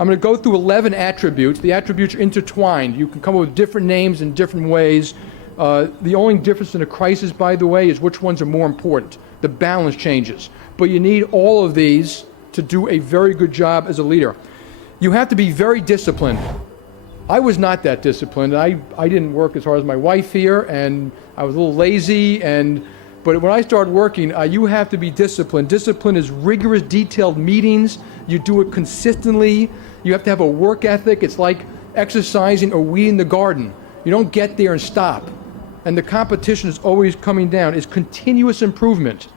I'm going to go through 11 attributes. The attributes are intertwined. You can come up with different names in different ways. The only difference in a crisis, by the way, is which ones are more important. The balance changes. But you need all of these to do a very good job as a leader. You have to be very disciplined. I was not that disciplined. I didn't work as hard as my wife here, and I was a little lazy. But when I started working, you have to be disciplined. Discipline is rigorous, detailed meetings. You do it consistently. You have to have a work ethic. It's like exercising or weeding the garden. You don't get there and stop. And the competition is always coming down. It's continuous improvement.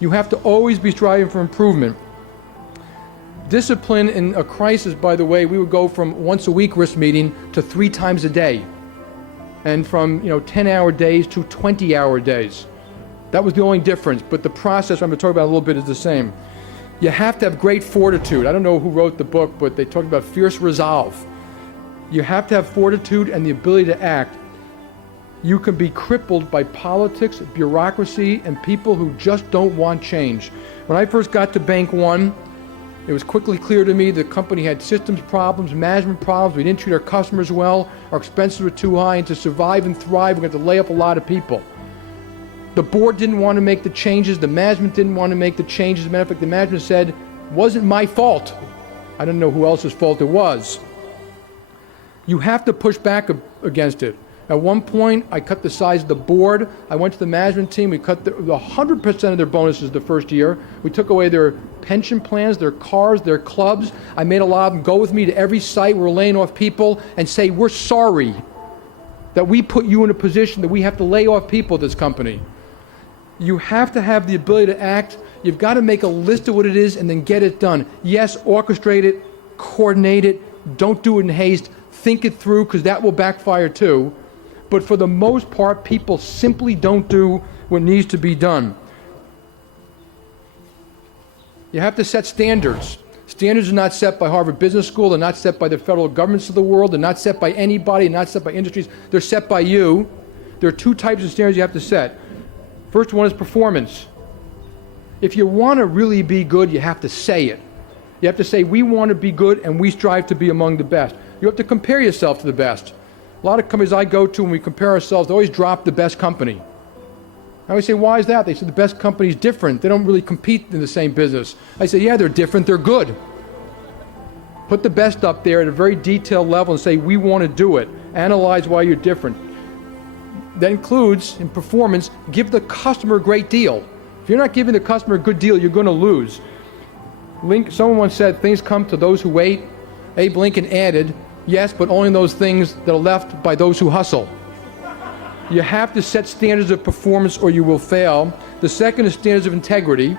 You have to always be striving for improvement. Discipline in a crisis, by the way, we would go from once a week risk meeting to 3 times a day. And from 10-hour days to 20-hour days. That was the only difference, but the process I'm going to talk about a little bit is the same. You have to have great fortitude. I don't know who wrote the book, but they talked about fierce resolve. You have to have fortitude and the ability to act. You can be crippled by politics, bureaucracy, and people who just don't want change. When I first got to Bank One, it was quickly clear to me the company had systems problems, management problems. We didn't treat our customers well. Our expenses were too high, and to survive and thrive, we're going to lay up a lot of people. The board didn't want to make the changes. The management didn't want to make the changes. As a matter of fact, the management said, it wasn't my fault. I don't know who else's fault it was. You have to push back against it. At one point, I cut the size of the board. I went to the management team. We cut 100% of their bonuses the first year. We took away their pension plans, their cars, their clubs. I made a lot of them go with me to every site. We're laying off people and say, we're sorry that we put you in a position that we have to lay off people at this company. You have to have the ability to act. You've got to make a list of what it is and then get it done. Yes, orchestrate it, coordinate it. Don't do it in haste. Think it through, because that will backfire too. But for the most part, people simply don't do what needs to be done. You have to set standards. Standards are not set by Harvard Business School. They're not set by the federal governments of the world. They're not set by anybody. They're not set by industries. They're set by you. There are 2 types of standards you have to set. First one is performance. If you want to really be good, you have to say it. You have to say, we want to be good and we strive to be among the best. You have to compare yourself to the best. A lot of companies I go to, when we compare ourselves, they always drop the best company. I always say, why is that? They say the best company is different. They don't really compete in the same business. I say, yeah, they're different, they're good. Put the best up there at a very detailed level and say, we want to do it. Analyze why you're different. That includes, in performance, give the customer a great deal. If you're not giving the customer a good deal, you're going to lose. Someone once said, things come to those who wait. Abe Lincoln added, yes, but only those things that are left by those who hustle. You have to set standards of performance or you will fail. The second is standards of integrity.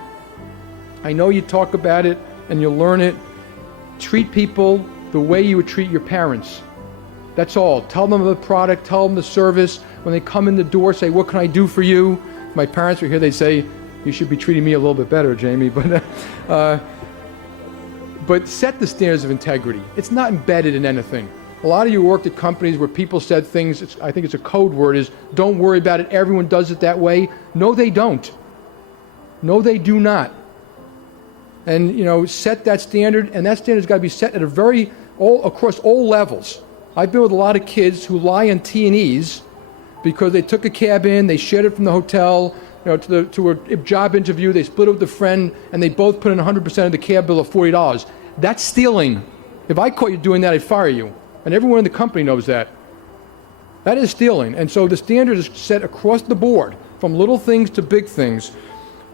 I know you talk about it and you'll learn it. Treat people the way you would treat your parents. That's all. Tell them the product, tell them the service. When they come in the door, say, what can I do for you? If my parents were here, they'd say, you should be treating me a little bit better, Jamie. But set the standards of integrity. It's not embedded in anything. A lot of you worked at companies where people said things, I think it's a code word, is don't worry about it, everyone does it that way. No, they don't. No, they do not. And set that standard, and that standard's got to be set at across all levels. I've been with a lot of kids who lie on T&Es because they took a cab in, they shared it from the hotel, to a job interview, they split it with a friend, and they both put in 100% of the cab bill of $40. That's stealing. If I caught you doing that, I'd fire you. And everyone in the company knows that. That is stealing. And so the standard is set across the board, from little things to big things.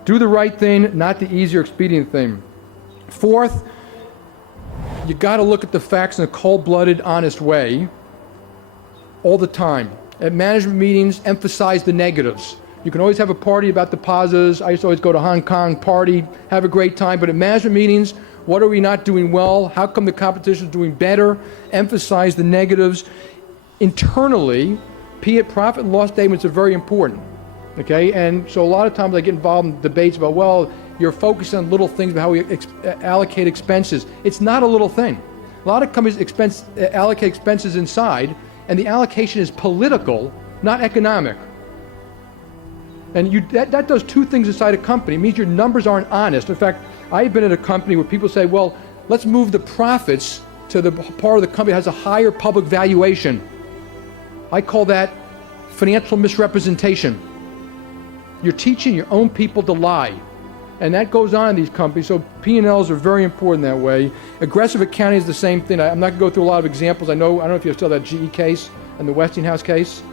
Do the right thing, not the easy or expedient thing. Fourth, you got to look at the facts in a cold-blooded, honest way all the time. At management meetings, emphasize the negatives. You can always have a party about the positives. I used to always go to Hong Kong, party, have a great time. But at management meetings, what are we not doing well? How come the competition is doing better? Emphasize the negatives. Internally, profit and loss statements are very important. Okay, and so a lot of times I get involved in debates about, well, you're focused on little things about how we allocate expenses. It's not a little thing. A lot of companies allocate expenses inside, and the allocation is political, not economic. And that does 2 things inside a company. It means your numbers aren't honest. In fact, I've been at a company where people say, well, let's move the profits to the part of the company that has a higher public valuation. I call that financial misrepresentation. You're teaching your own people to lie. And that goes on in these companies, so P&Ls are very important that way. Aggressive accounting is the same thing. I'm not going to go through a lot of examples. I don't know if you still have that GE case and the Westinghouse case.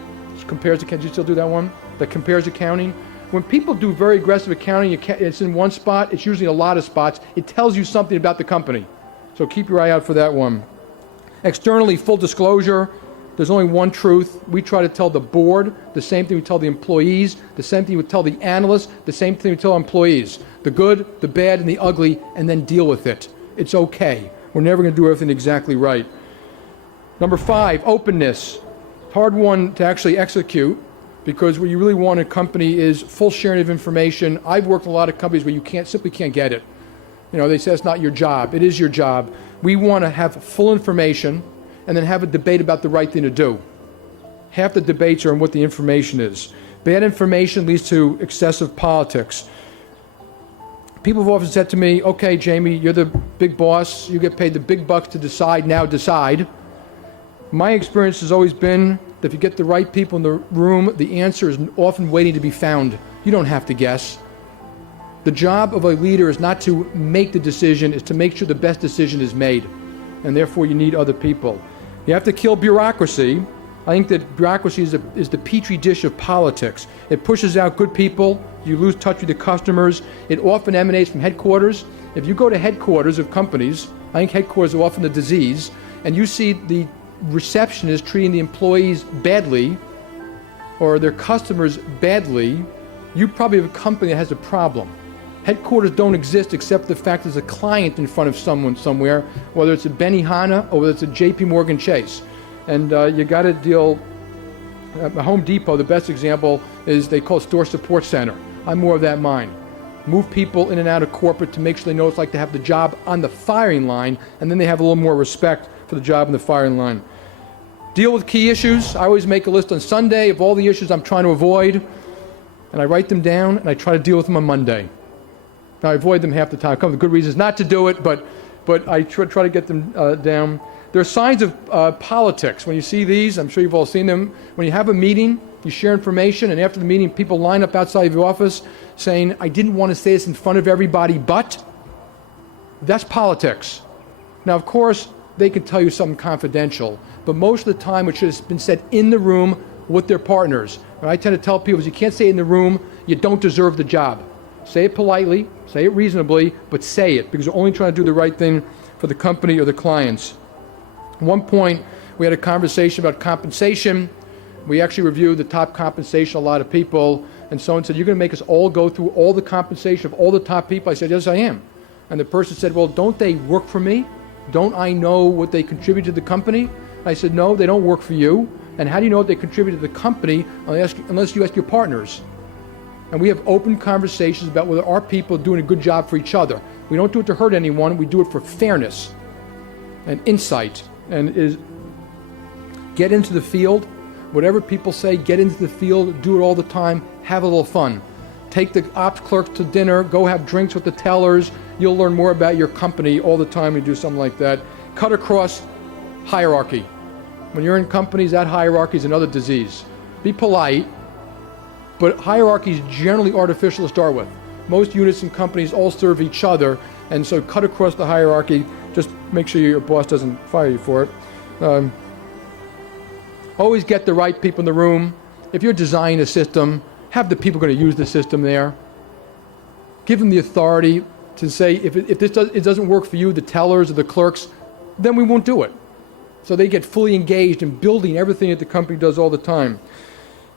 Compares accounting. Do you still do that one? That compares accounting. When people do very aggressive accounting, it's in one spot. It's usually in a lot of spots. It tells you something about the company. So keep your eye out for that one. Externally, full disclosure. There's only one truth. We try to tell the board the same thing we tell the employees, the same thing we tell the analysts, the same thing we tell employees. The good, the bad, and the ugly, and then deal with it. It's okay. We're never going to do everything exactly right. Number 5, openness. Hard one to actually execute, because what you really want in a company is full sharing of information. I've worked in a lot of companies where you simply can't get it. They say it's not your job. It is your job. We want to have full information and then have a debate about the right thing to do. Half the debates are on what the information is. Bad information leads to excessive politics. People have often said to me, okay, Jamie, you're the big boss. You get paid the big bucks to decide. Now decide. My experience has always been that if you get the right people in the room, the answer is often waiting to be found. You don't have to guess. The job of a leader is not to make the decision, it's to make sure the best decision is made. And therefore you need other people. You have to kill bureaucracy. I think that bureaucracy is the petri dish of politics. It pushes out good people. You lose touch with the customers. It often emanates from headquarters. If you go to headquarters of companies, I think headquarters are often the disease, and you see the receptionist treating the employees badly or their customers badly, you probably have a company that has a problem. Headquarters don't exist except for the fact there's a client in front of someone somewhere, whether it's a Benihana or whether it's a JPMorgan Chase. And you got to deal. At Home Depot, the best example is they call it store support center. I'm more of that mind. Move people in and out of corporate to make sure they know what it's like to have the job on the firing line, and then they have a little more respect for the job on the firing line. Deal with key issues. I always make a list on Sunday of all the issues I'm trying to avoid, and I write them down, and I try to deal with them on Monday. Now, I avoid them half the time. Come with good reasons not to do it, but I try to get them down. There are signs of politics. When you see these, I'm sure you've all seen them. When you have a meeting, you share information, and after the meeting, people line up outside of your office saying, I didn't want to say this in front of everybody, but that's politics. Now, of course, they can tell you something confidential, but most of the time it should have been said in the room with their partners. And I tend to tell people, if you can't say it in the room, you don't deserve the job. Say it politely, say it reasonably, but say it, because you're only trying to do the right thing for the company or the clients. At one point, we had a conversation about compensation. We actually reviewed the top compensation of a lot of people, and someone said, you're going to make us all go through all the compensation of all the top people? I said, yes, I am. And the person said, well, don't they work for me? Don't I know what they contribute to the company? I said, no, they don't work for you. And how do you know what they contribute to the company unless you ask your partners? And we have open conversations about whether our people are doing a good job for each other. We don't do it to hurt anyone. We do it for fairness and insight. And get into the field. Whatever people say, get into the field, do it all the time, have a little fun. Take the ops clerks to dinner, go have drinks with the tellers. You'll learn more about your company all the time when you do something like that. Cut across hierarchy. When you're in companies, that hierarchy is another disease. Be polite, but hierarchy is generally artificial to start with. Most units in companies all serve each other, and so cut across the hierarchy. Just make sure your boss doesn't fire you for it. Always get the right people in the room. If you're designing a system, have the people going to use the system there. Give them the authority to say, if it doesn't work for you, the tellers or the clerks, then we won't do it. So they get fully engaged in building everything that the company does all the time.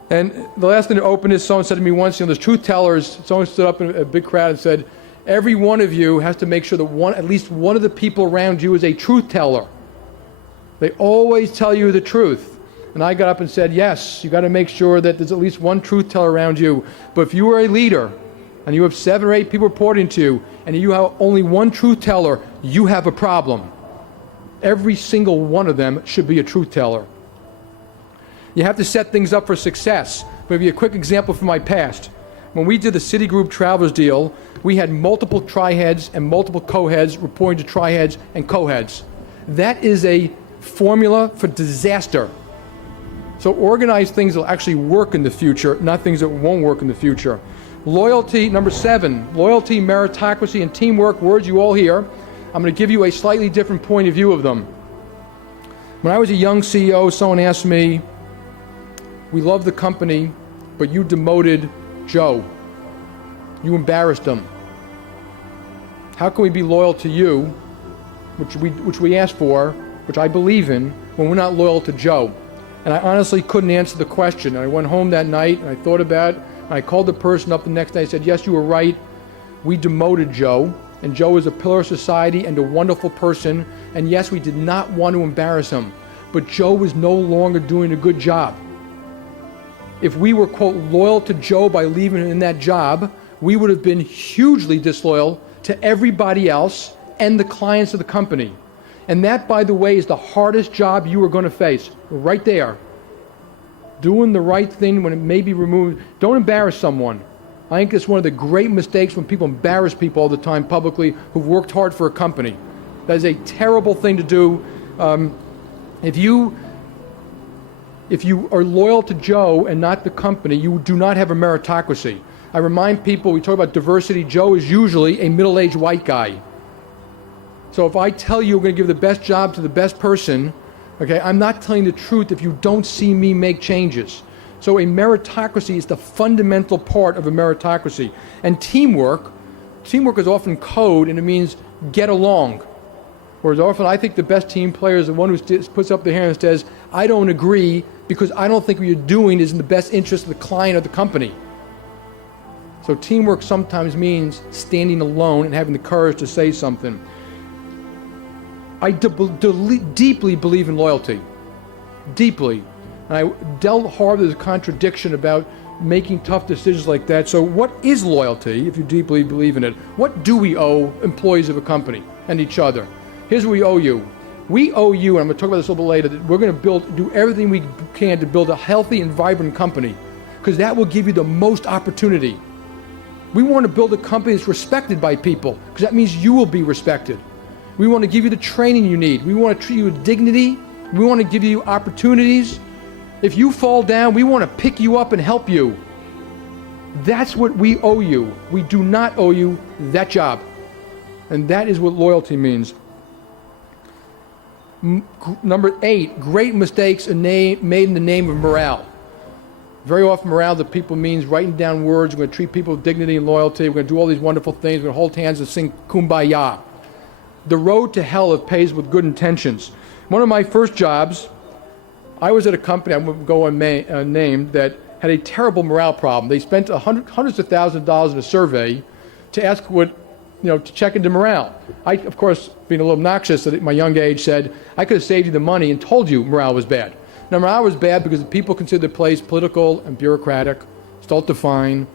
And the last thing to open is, someone said to me once, there's truth tellers. Someone stood up in a big crowd and said, every one of you has to make sure that at least one of the people around you is a truth teller. They always tell you the truth. And I got up and said, yes, you got to make sure that there's at least one truth teller around you. But if you are a leader and you have 7 or 8 people reporting to you and you have only one truth teller, you have a problem. Every single one of them should be a truth teller. You have to set things up for success. I'll give you a quick example from my past. When we did the Citigroup Travelers deal, we had multiple tri-heads and multiple co-heads reporting to tri-heads and co-heads. That is a formula for disaster. So organize things that will actually work in the future, not things that won't work in the future. Loyalty, number 7, loyalty, meritocracy, and teamwork, words you all hear. I'm going to give you a slightly different point of view of them. When I was a young CEO, someone asked me, we love the company, but you demoted Joe. You embarrassed him. How can we be loyal to you, which we asked for, which I believe in, when we're not loyal to Joe? And I honestly couldn't answer the question. And I went home that night and I thought about it. And I called the person up the next day and said, yes, you were right. We demoted Joe. And Joe is a pillar of society and a wonderful person. And yes, we did not want to embarrass him. But Joe was no longer doing a good job. If we were, quote, loyal to Joe by leaving him in that job, we would have been hugely disloyal to everybody else and the clients of the company. And that, by the way, is the hardest job you are going to face, right there. Doing the right thing when it may be removed. Don't embarrass someone. I think it's one of the great mistakes when people embarrass people all the time publicly who've worked hard for a company. That is a terrible thing to do. If you are loyal to Joe and not the company, you do not have a meritocracy. I remind people, we talk about diversity, Joe is usually a middle-aged white guy. So if I tell you we're going to give the best job to the best person, okay, I'm not telling the truth if you don't see me make changes. So a meritocracy is the fundamental part of a meritocracy. And teamwork is often code, and it means get along. Whereas often I think the best team player is the one who puts up their hand and says, I don't agree because I don't think what you're doing is in the best interest of the client or the company. So teamwork sometimes means standing alone and having the courage to say something. I deeply believe in loyalty, deeply. And I dealt hard with the contradiction about making tough decisions like that. So what is loyalty, if you deeply believe in it? What do we owe employees of a company and each other? Here's what we owe you. We owe you, and I'm going to talk about this a little bit later, that we're going to do everything we can to build a healthy and vibrant company, because that will give you the most opportunity. We want to build a company that's respected by people, because that means you will be respected. We want to give you the training you need. We want to treat you with dignity. We want to give you opportunities. If you fall down, we want to pick you up and help you. That's what we owe you. We do not owe you that job. And that is what loyalty means. Number 8, great mistakes are made in the name of morale. Very often morale to people means writing down words. We're going to treat people with dignity and loyalty. We're going to do all these wonderful things. We're going to hold hands and sing Kumbaya. The road to hell is paved with good intentions. One of my first jobs, I was at a company, I won't go unnamed, that had a terrible morale problem. They spent hundreds of thousands of dollars in a survey to ask to check into morale. I, of course, being a little obnoxious at my young age, said, I could have saved you the money and told you morale was bad. Now, morale was bad because the people considered the place political and bureaucratic, stultifying.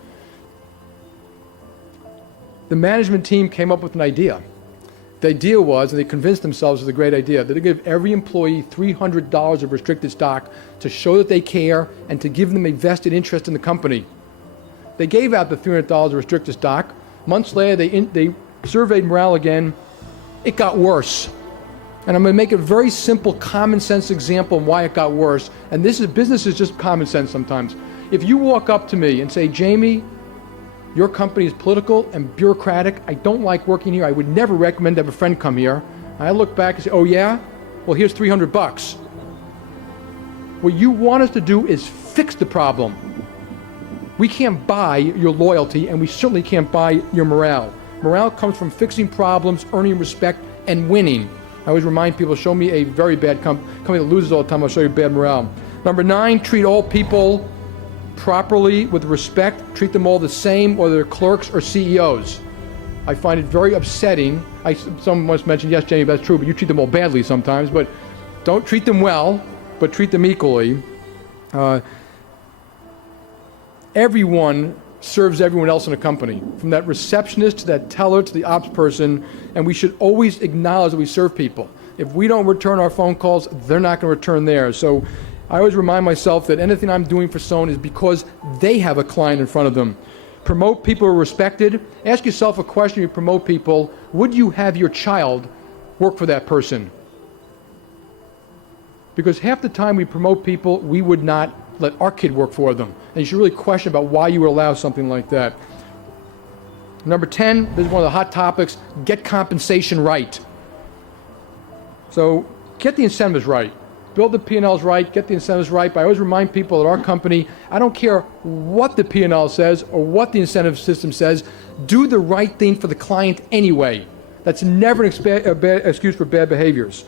The management team came up with an idea. The idea was, and they convinced themselves it was a great idea, that they give every employee $300 of restricted stock to show that they care and to give them a vested interest in the company. They gave out the $300 of restricted stock. Months later, they surveyed morale again. It got worse. And I'm going to make a very simple, common sense example of why it got worse. And business is just common sense sometimes. If you walk up to me and say, Jamie, your company is political and bureaucratic. I don't like working here. I would never recommend to have a friend come here. I look back and say, oh yeah? Well, here's $300. What you want us to do is fix the problem. We can't buy your loyalty, and we certainly can't buy your morale. Morale comes from fixing problems, earning respect, and winning. I always remind people, show me a very bad company that loses all the time, I'll show you bad morale. Number 9, treat all people properly, with respect. Treat them all the same, whether they're clerks or CEOs. I find it very upsetting. Someone once mentioned, yes, Jamie, that's true, but you treat them all badly sometimes. But don't treat them well, but treat them equally. Everyone serves everyone else in a company, from that receptionist to that teller to the ops person, and we should always acknowledge that we serve people. If we don't return our phone calls, they're not going to return theirs. So I always remind myself that anything I'm doing for someone is because they have a client in front of them. Promote people who are respected. Ask yourself a question. You promote people. Would you have your child work for that person? Because half the time we promote people, we would not let our kid work for them. And you should really question about why you would allow something like that. Number 10, this is one of the hot topics, get compensation right. So get the incentives right. Build the P&Ls right, get the incentives right. But I always remind people at our company, I don't care what the P&L says or what the incentive system says, do the right thing for the client anyway. That's never an excuse for bad behaviors.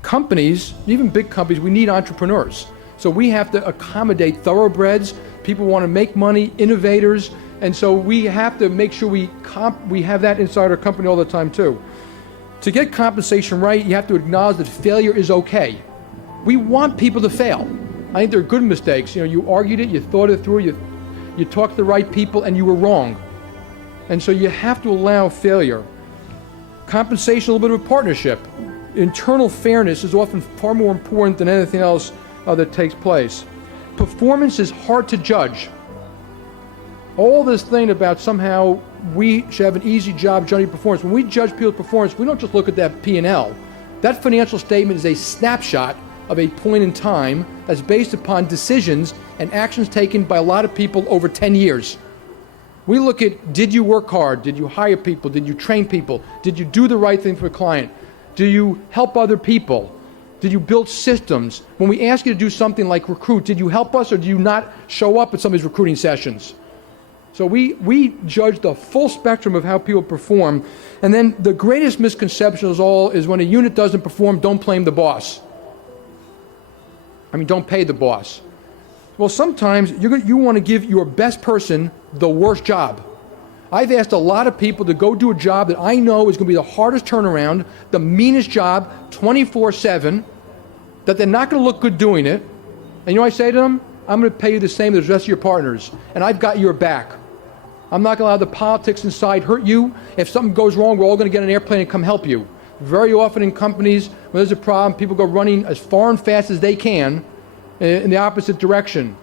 Companies, even big companies, we need entrepreneurs. So we have to accommodate thoroughbreds. People want to make money, innovators, and so we have to make sure we have that inside our company all the time too. To get compensation right, you have to acknowledge that failure is okay. We want people to fail. I think they're good mistakes. You argued it, you thought it through, you talked to the right people, and you were wrong. And so you have to allow failure. Compensation, a little bit of a partnership. Internal fairness is often far more important than anything else that takes place. Performance is hard to judge. All this thing about somehow we should have an easy job judging performance. When we judge people's performance, we don't just look at that P&L. That financial statement is a snapshot of a point in time that's based upon decisions and actions taken by a lot of people over 10 years. We look at, did you work hard? Did you hire people? Did you train people? Did you do the right thing for the client? Do you help other people? Did you build systems? When we ask you to do something like recruit, did you help us or do you not show up at some of these recruiting sessions? So we judge the full spectrum of how people perform. And then the greatest misconception of all is when a unit doesn't perform, don't blame the boss. Don't pay the boss. Well, sometimes you want to give your best person the worst job. I've asked a lot of people to go do a job that I know is going to be the hardest turnaround, the meanest job, 24/7, that they're not going to look good doing it. And I say to them, I'm going to pay you the same as the rest of your partners, and I've got your back. I'm not going to allow the politics inside hurt you. If something goes wrong, we're all going to get on an airplane and come help you. Very often in companies, when there's a problem, people go running as far and fast as they can in the opposite direction.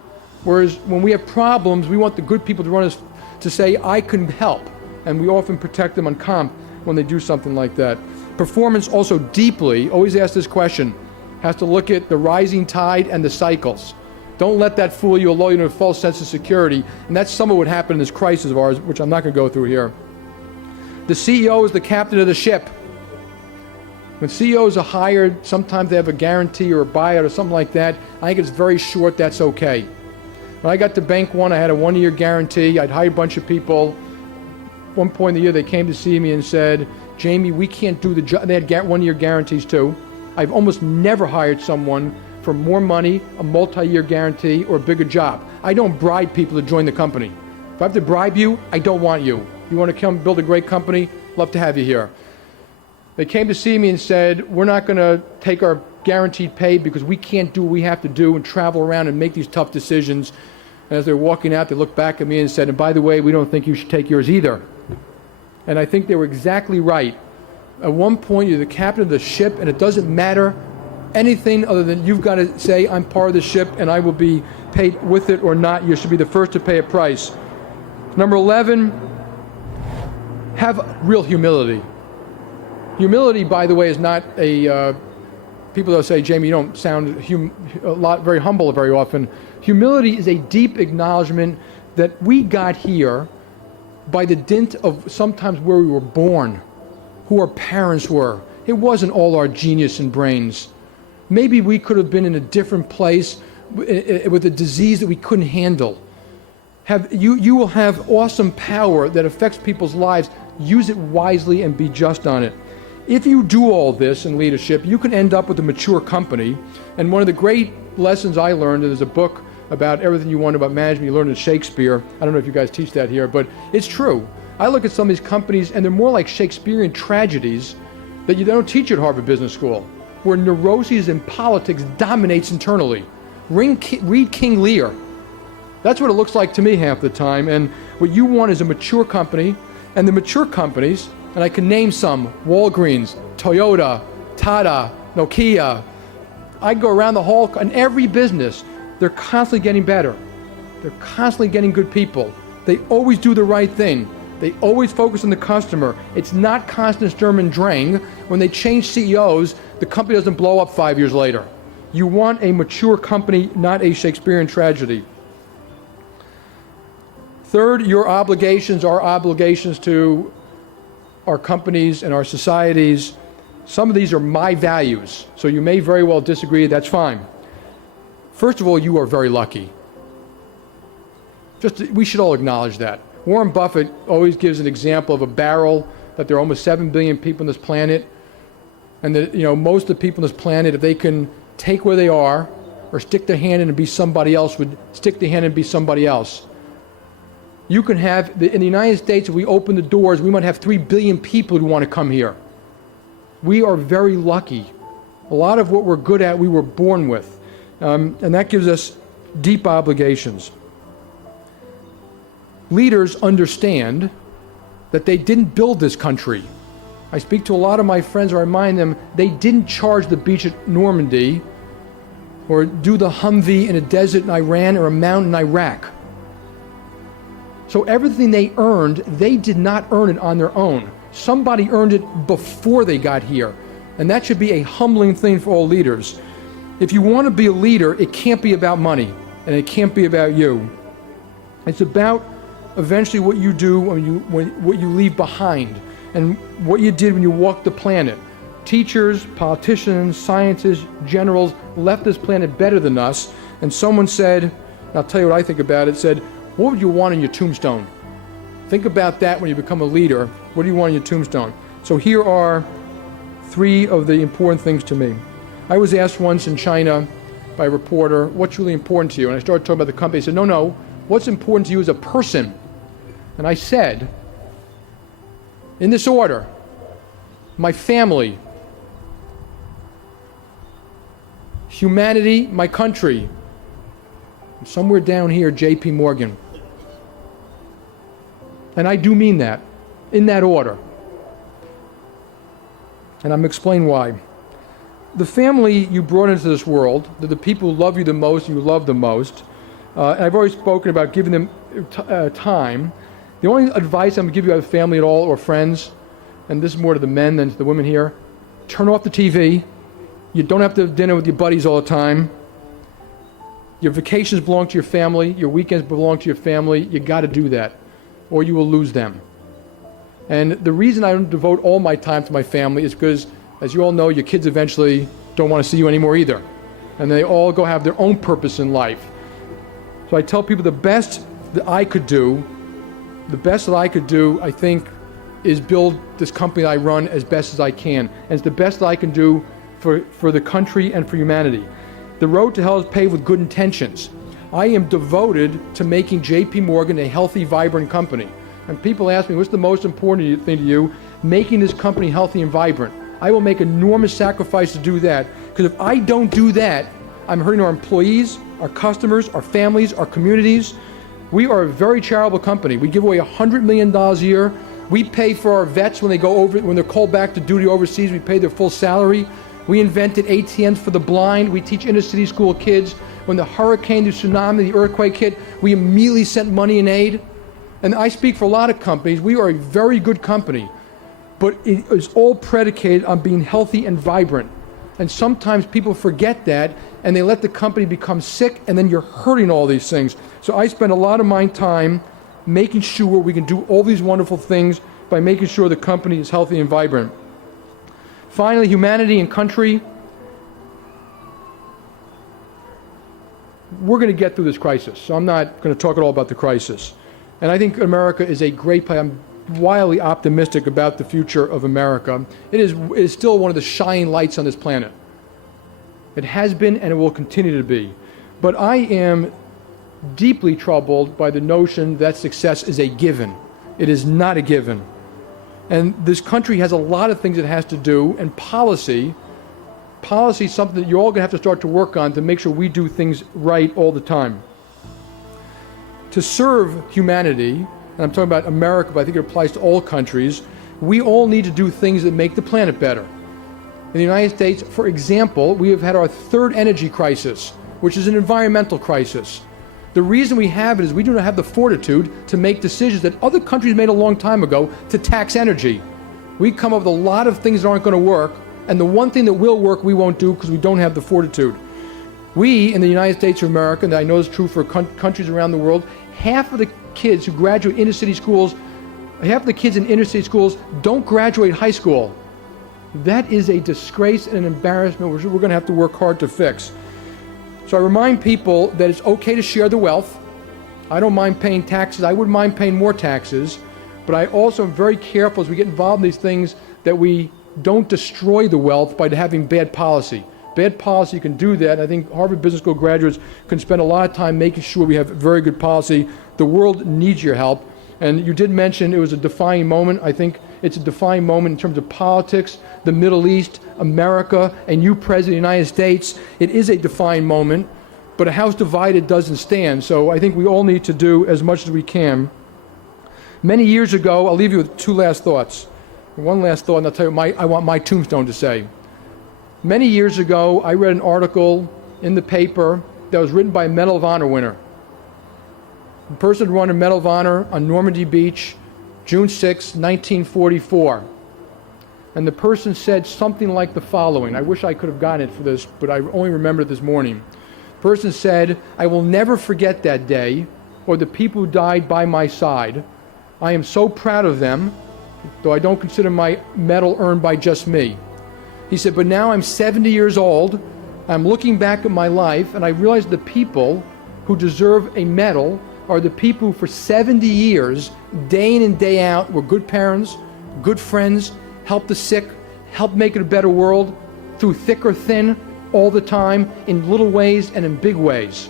Whereas when we have problems, we want the good people to run us to say, I can help. And we often protect them on comp when they do something like that. Performance also deeply, always ask this question, has to look at the rising tide and the cycles. Don't let that fool you or lull you into a false sense of security. And that's some of what happened in this crisis of ours, which I'm not going to go through here. The CEO is the captain of the ship. When CEOs are hired, sometimes they have a guarantee or a buyout or something like that. I think it's very short, that's okay. When I got to Bank One, I had a 1-year guarantee. I'd hired a bunch of people. At one point in the year, they came to see me and said, Jamie, we can't do the job. They had 1-year guarantees too. I've almost never hired someone for more money, a multi-year guarantee, or a bigger job. I don't bribe people to join the company. If I have to bribe you, I don't want you. You want to come build a great company? Love to have you here. They came to see me and said, we're not going to take our guaranteed pay because we can't do what we have to do and travel around and make these tough decisions. And as they're walking out, they looked back at me and said, and by the way, we don't think you should take yours either. And I think they were exactly right. At one point, you're the captain of the ship, and it doesn't matter anything other than you've got to say, I'm part of the ship, and I will be paid with it or not. You should be the first to pay a price. Number 11, have real humility. Humility, by the way, is not a, people that say, Jamie, you don't sound very humble very often. Humility is a deep acknowledgement that we got here by the dint of sometimes where we were born, who our parents were. It wasn't all our genius and brains. Maybe we could have been in a different place with a disease that we couldn't handle. You will have awesome power that affects people's lives. Use it wisely and be just on it. If you do all this in leadership, you can end up with a mature company. And one of the great lessons I learned, and there's a book about everything you want about management, you learn in Shakespeare. I don't know if you guys teach that here, but it's true. I look at some of these companies, and they're more like Shakespearean tragedies that you don't teach at Harvard Business School, where neuroses and politics dominates internally. Read King Lear. That's what it looks like to me half the time. And what you want is a mature company, and the mature companies, and I can name some, Walgreens, Toyota, Tata, Nokia. I go around the hall, in every business, they're constantly getting better. They're constantly getting good people. They always do the right thing. They always focus on the customer. It's not constant Sturm und Drang. When they change CEOs, the company doesn't blow up 5 years later. You want a mature company, not a Shakespearean tragedy. Third, your obligations are obligations to our companies and our societies. Some of these are my values, so you may very well disagree, that's fine. First of all, you are very lucky. We should all acknowledge that. Warren Buffett always gives an example of a barrel, that there are almost 7 billion people on this planet, and that most of the people on this planet, if they can take where they are, or stick their hand in and be somebody else, would stick their hand in and be somebody else. You can have, in the United States, if we open the doors, we might have 3 billion people who want to come here. We are very lucky. A lot of what we're good at, we were born with. And that gives us deep obligations. Leaders understand that they didn't build this country. I speak to a lot of my friends, I remind them, they didn't charge the beach at Normandy, or do the Humvee in a desert in Iran or a mountain in Iraq. So everything they earned, they did not earn it on their own. Somebody earned it before they got here. And that should be a humbling thing for all leaders. If you want to be a leader, it can't be about money, and it can't be about you. It's about eventually what you do what you leave behind, and what you did when you walked the planet. Teachers, politicians, scientists, generals left this planet better than us. And someone said, and I'll tell you what I think about it, said, what would you want on your tombstone? Think about that when you become a leader. What do you want on your tombstone? So here are 3 of the important things to me. I was asked once in China by a reporter, what's really important to you? And I started talking about the company. He said, no, what's important to you as a person? And I said, in this order, my family, humanity, my country, somewhere down here, JPMorgan. And I do mean that, in that order. And I'm going to explain why. The family you brought into this world, the people who love you the most, you love the most, and I've already spoken about giving them time. The only advice I'm going to give you about family at all, or friends, and this is more to the men than to the women here, turn off the TV. You don't have to have dinner with your buddies all the time. Your vacations belong to your family. Your weekends belong to your family. You got to do that, or you will lose them. And the reason I don't devote all my time to my family is because, as you all know, your kids eventually don't want to see you anymore either. And they all go have their own purpose in life. So I tell people the best that I could do, I think, is build this company that I run as best as I can. And it's the best that I can do for the country and for humanity. The road to hell is paved with good intentions. I am devoted to making JPMorgan a healthy, vibrant company. And people ask me, what's the most important thing to you? Making this company healthy and vibrant. I will make enormous sacrifice to do that, because if I don't do that, I'm hurting our employees, our customers, our families, our communities. We are a very charitable company. We give away $100 million a year. We pay for our vets when they're called back to duty overseas. We pay their full salary. We invented ATMs for the blind. We teach inner city school kids. When the hurricane, the tsunami, the earthquake hit, we immediately sent money in aid. And I speak for a lot of companies. We are a very good company, but it is all predicated on being healthy and vibrant. And sometimes people forget that, and they let the company become sick, and then you're hurting all these things. So I spend a lot of my time making sure we can do all these wonderful things by making sure the company is healthy and vibrant. Finally, humanity and country. We're going to get through this crisis, so I'm not going to talk at all about the crisis. And I think America is a great place. I'm wildly optimistic about the future of America. It is still one of the shining lights on this planet. It has been, and it will continue to be. But I am deeply troubled by the notion that success is a given. It is not a given. And this country has a lot of things it has to do, and policy is something that you're all going to have to start to work on to make sure we do things right all the time. To serve humanity, and I'm talking about America, but I think it applies to all countries, we all need to do things that make the planet better. In the United States, for example, we have had our third energy crisis, which is an environmental crisis. The reason we have it is we do not have the fortitude to make decisions that other countries made a long time ago to tax energy. We come up with a lot of things that aren't going to work, and the one thing that will work we won't do because we don't have the fortitude. We in the United States of America, and I know it's true for countries around the world, half of the kids who graduate inner city schools, half of the kids in inner city schools don't graduate high school. That is a disgrace and an embarrassment which we're going to have to work hard to fix. So I remind people that it's okay to share the wealth. I don't mind paying taxes. I wouldn't mind paying more taxes. But I also am very careful as we get involved in these things that we don't destroy the wealth by having bad policy. Bad policy, you can do that. I think Harvard Business School graduates can spend a lot of time making sure we have very good policy. The world needs your help. And you did mention it was a defining moment. I think it's a defining moment in terms of politics, the Middle East, America, and you, President of the United States. It is a defining moment, but a house divided doesn't stand. So I think we all need to do as much as we can. Many years ago, I'll leave you with two last thoughts. One last thought, and I'll tell you what I want my tombstone to say. Many years ago, I read an article in the paper that was written by a Medal of Honor winner. The person won a Medal of Honor on Normandy Beach, June 6, 1944. And the person said something like the following. I wish I could have gotten it for this, but I only remember it this morning. The person said, "I will never forget that day or the people who died by my side. I am so proud of them, though I don't consider my medal earned by just me." He said, "But now I'm 70 years old. I'm looking back at my life, and I realize the people who deserve a medal are the people who for 70 years, day in and day out, were good parents, good friends, helped the sick, helped make it a better world, through thick or thin, all the time, in little ways and in big ways."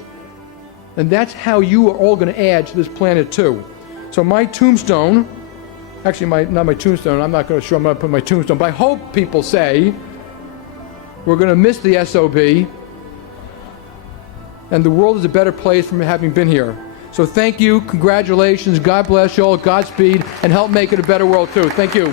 And that's how you are all going to add to this planet too. So my tombstone, actually not my tombstone, I'm not going to show I'm going to put my tombstone, but I hope people say, we're going to miss the SOB, and the world is a better place from having been here. So thank you, congratulations, God bless you all, Godspeed, and help make it a better world too. Thank you.